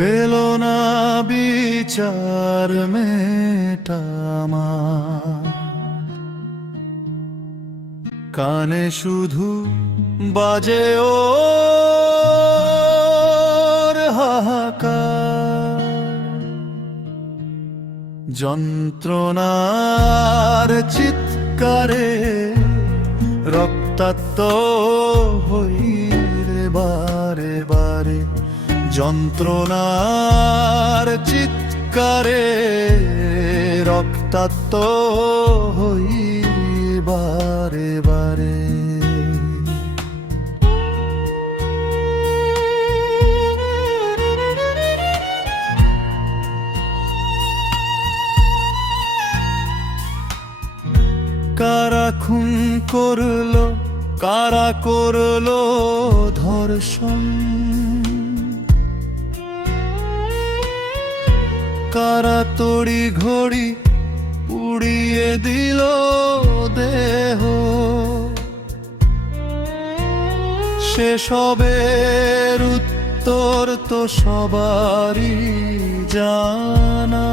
পেল না বিচার মেটা আমার, কানে শুধু বাজে ওর হাহাকার। যন্ত্রণার চিৎকারে রক্তাক্ত হই রে বারে বারে, যন্ত্রণার চিৎকারে রক্তাক্ত হই বারে বারে। কারা খুন করলো, কারা করলো ধর্ষণ, কারা তড়ি ঘড়ি পুড়িয়ে দিল দেহ, সেসবের উত্তর তো সবারই জানা।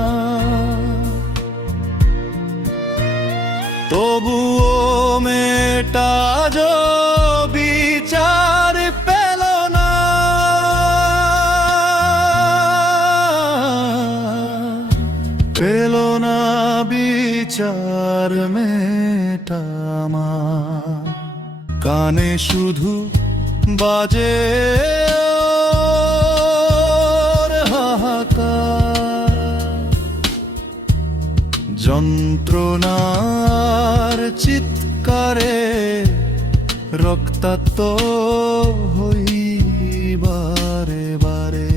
তবুও মেয়েটা আজ বিচার পেল না। পেল না বিচার মেয়েটা আমার, কানে শুধু বাজে ওর হাহাকার। যন্ত্রণার চিৎকারে রক্তাক্ত হই বারে বারে।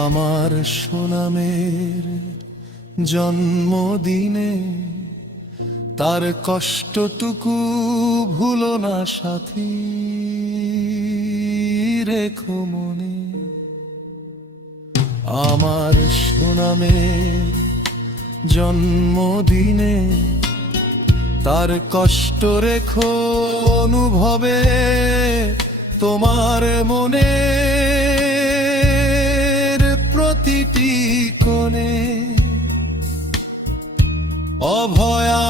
আমার সোনামের জন্মদিনে তার কষ্টটুকু ভুলো না সাথী, রেখো মনে। আমার সোনামের জন্মদিনে তার কষ্ট রেখো অনুভবে তোমার মনে প্রতিটি কোণে। অভয়া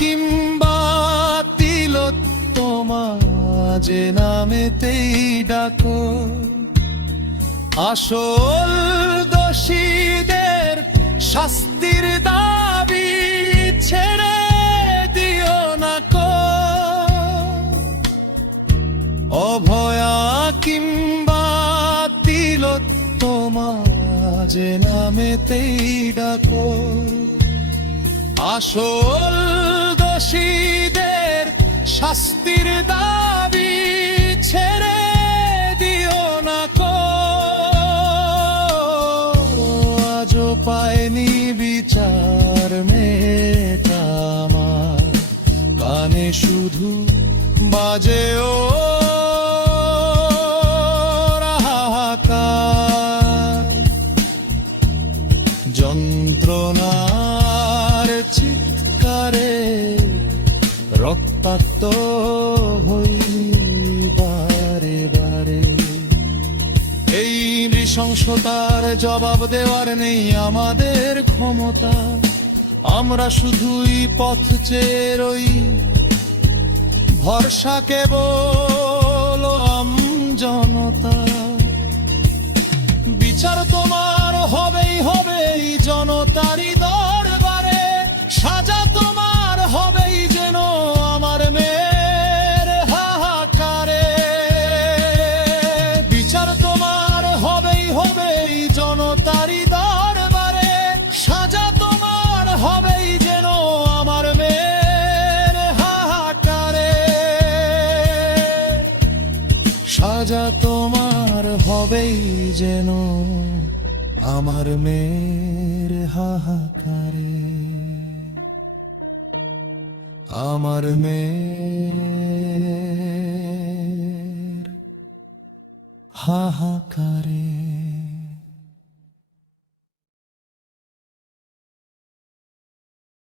কিংবা তিলোত্তমা যে নামেতেই ডাকো, আসল দোষীদের শাস্তির দাবি ছেড়ে দিও না কো। অভয়া কিংবা তিলোত্তমা যে নামেতেই ডাকো, আসল দোষীদের শাস্তির দাবি ছেড়ে দিও না কো। আজও পায়নি বিচার মেয়েটা আমার, কানে শুধু বাজে ওর হাহাকার। যন্ত্রণার চিৎকারে রক্তাক্ত হই বারে বারে। এই নৃশংসতার জবাব দেওয়ার নেই আমাদের ক্ষমতা, আমরা শুধুই পথ চেয়ে রই, ভরসা কেবল আমজনতা। বিচার তোমার হবেই হবেই জনতারই দরবারে, সাজা তোমার হবেই যেন হবেই যেন আমার মেয়ের হাহাকারে, আমার মেয়ের হাহাকারে।